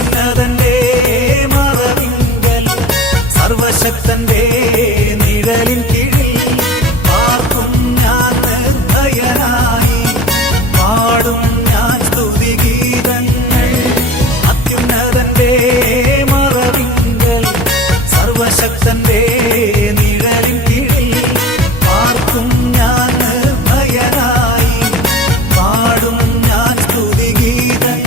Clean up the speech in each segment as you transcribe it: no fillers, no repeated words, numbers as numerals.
അത്യുന്നതന്റെ മറവിങ്കൽ സർവശക്തന്റെ നിഴലിൻ കീഴിൽ പാർക്കും ഞാൻ നിർഭയനായി പാടും ഞാൻ സ്തുതിഗീതങ്ങൾ. അത്യുന്നതന്റെ മറവിങ്കൽ സർവശക്തന്റെ നിഴലിൻ കീഴിൽ പാർക്കും ഞാൻ നിർഭയനായി പാടും ഞാൻ സ്തുതിഗീതങ്ങൾ.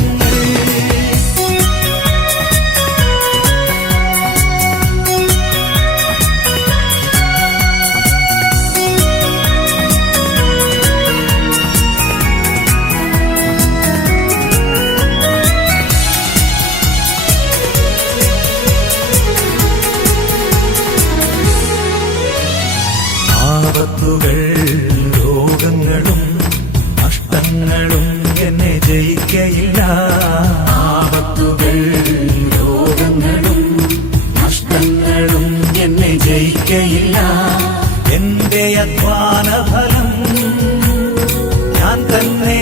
ആപത്തുകൾ രോഗങ്ങളും നഷ്ടങ്ങളും എന്നെ ജയിക്കയില്ല. ആപത്തുകൾ രോഗങ്ങളും നഷ്ടങ്ങളും എന്നെ ജയിക്കയില്ല. എന്റെ അധ്വാന ഫലം ഞാൻ തന്നെ